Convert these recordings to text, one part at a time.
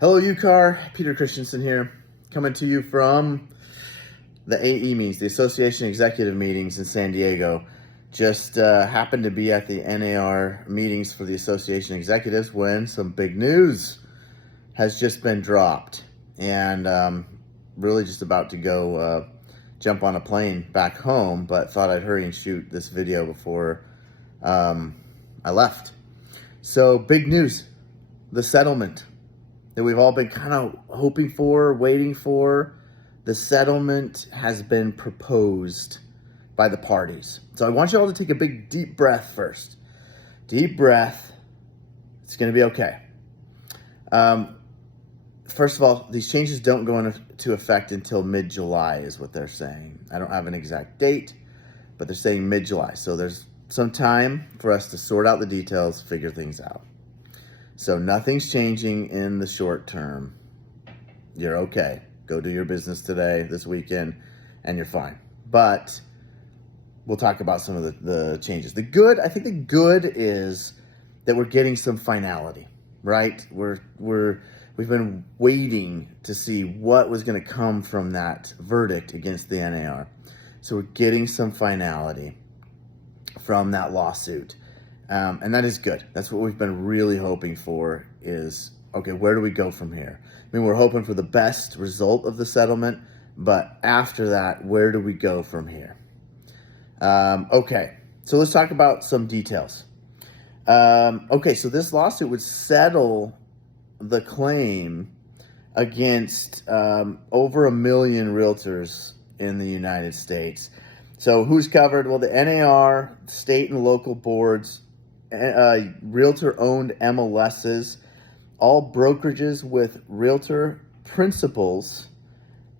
Hello, UCAR. Peter Christensen here, coming to you from the AE meetings, the Association Executive Meetings in San Diego. Just happened to be at the NAR meetings for the Association Executives when some big news has just been dropped. And really just about to go jump on a plane back home, but thought I'd hurry and shoot this video before I left. So big news, the settlement that we've all been kind of hoping for, waiting for. The settlement has been proposed by the parties. So I want you all to take a big deep breath first. Deep breath. It's going to be okay. First of all, these changes don't go into effect until mid-July is what they're saying. I don't have an exact date, but they're saying mid-July. So there's some time for us to sort out the details, figure things out. So nothing's changing in the short term. You're okay. Go do your business today, this weekend, and you're fine. But we'll talk about some of the changes. I think the good is that we're getting some finality, right? We've been waiting to see what was going to come from that verdict against the NAR. So we're getting some finality from that lawsuit. And that is good. That's what we've been really hoping for is, okay, where do we go from here? I mean, we're hoping for the best result of the settlement, but after that, where do we go from here? Okay, so let's talk about some details. Okay, so this lawsuit would settle the claim against over 1 million realtors in the United States. So who's covered? Well, the NAR, state and local boards, realtor-owned MLSs, all brokerages with realtor principals,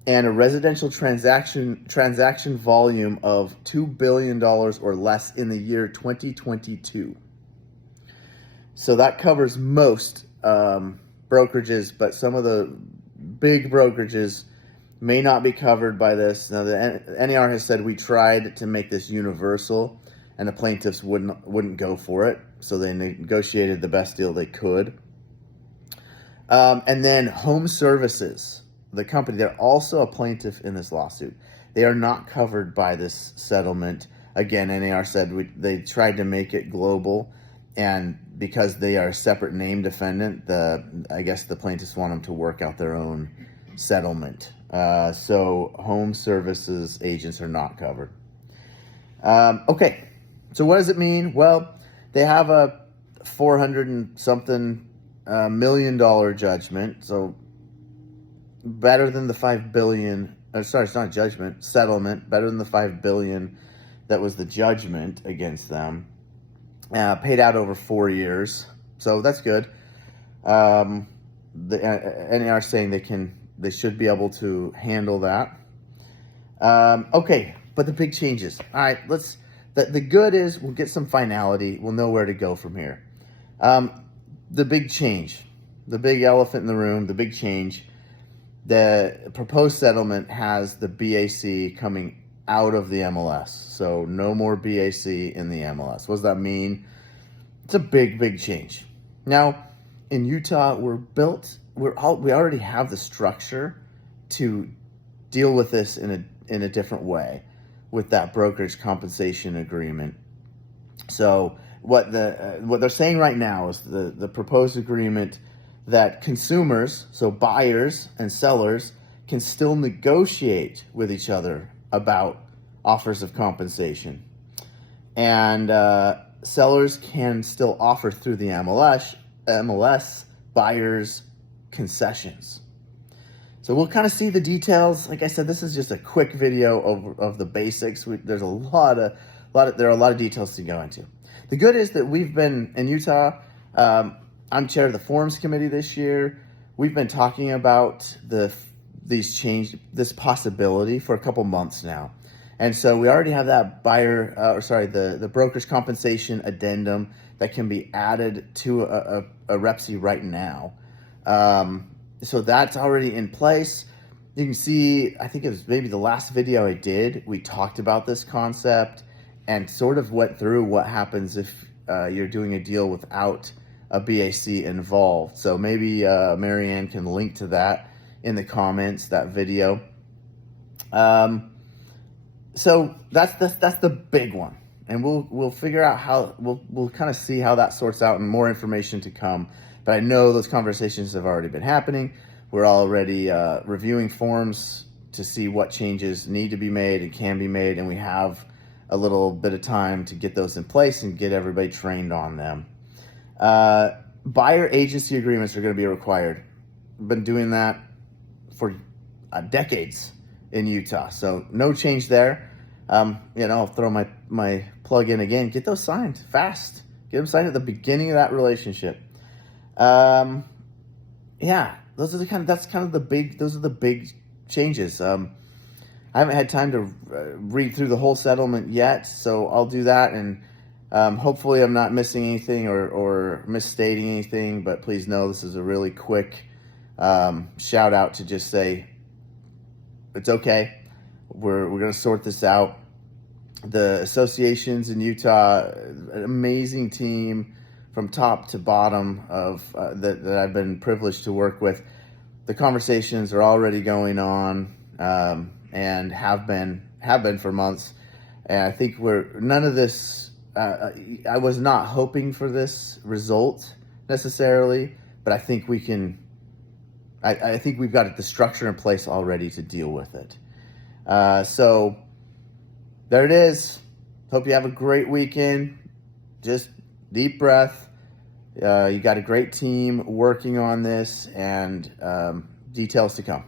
and a residential transaction volume of $2 billion or less in the year 2022. So that covers most brokerages, but some of the big brokerages may not be covered by this. Now, the NAR has said we tried to make this universal, and the plaintiffs wouldn't go for it, so they negotiated the best deal they could. And then Home Services, the company, they're also a plaintiff in this lawsuit. They are not covered by this settlement. Again, NAR said they tried to make it global, and because they are a separate name defendant, I guess the plaintiffs want them to work out their own settlement. So Home Services agents are not covered. Okay. So what does it mean? Well, they have a $400 and something million judgment. So better than the $5 billion. Sorry, it's not judgment, settlement. Better than the $5 billion that was the judgment against them. Paid out over 4 years. So that's good. The NAR saying they should be able to handle that. Okay, but the big changes. All right, the good is we'll get some finality. We'll know where to go from here. The big change, the big elephant in the room, the big change, the proposed settlement has the BAC coming out of the MLS. So no more BAC in the MLS. What does that mean? It's a big change. Now, in Utah, we already have the structure to deal with this in a different way with that brokerage compensation agreement. So what they're saying right now is the proposed agreement that consumers, so buyers and sellers, can still negotiate with each other about offers of compensation. And sellers can still offer through the MLS buyers concessions. So we'll kind of see the details. Like I said, this is just a quick video of the basics. There are a lot of details to go into. The good is that we've been in Utah. I'm chair of the forums committee this year. We've been talking about this possibility for a couple months now. And so we already have that the broker's compensation addendum that can be added to a REPSI right now. So that's already in place. You can see, I think it was maybe the last video I did, we talked about this concept and sort of went through what happens if you're doing a deal without a BAC involved. So maybe Marianne can link to that in the comments, that video. So that's the big one, and we'll figure out how we'll kind of see how that sorts out, and more information to come. But I know those conversations have already been happening. We're already reviewing forms to see what changes need to be made and can be made, and we have a little bit of time to get those in place and get everybody trained on them. Buyer agency agreements are going to be required. I've been doing that for decades in Utah, so no change there. I'll throw my plug in again. Get those signed fast. Get them signed at the beginning of that relationship. Those are the big changes. I haven't had time to read through the whole settlement yet, so I'll do that, and hopefully I'm not missing anything or misstating anything, but please know this is a really quick shout out to just say it's okay. We're going to sort this out. The associations in Utah, an amazing team from top to bottom of that I've been privileged to work with. The conversations are already going on and have been for months. And I think none of this. I was not hoping for this result necessarily, but I think we can. I think we've got the structure in place already to deal with it. So there it is. Hope you have a great weekend. Just deep breath. You got a great team working on this, and details to come.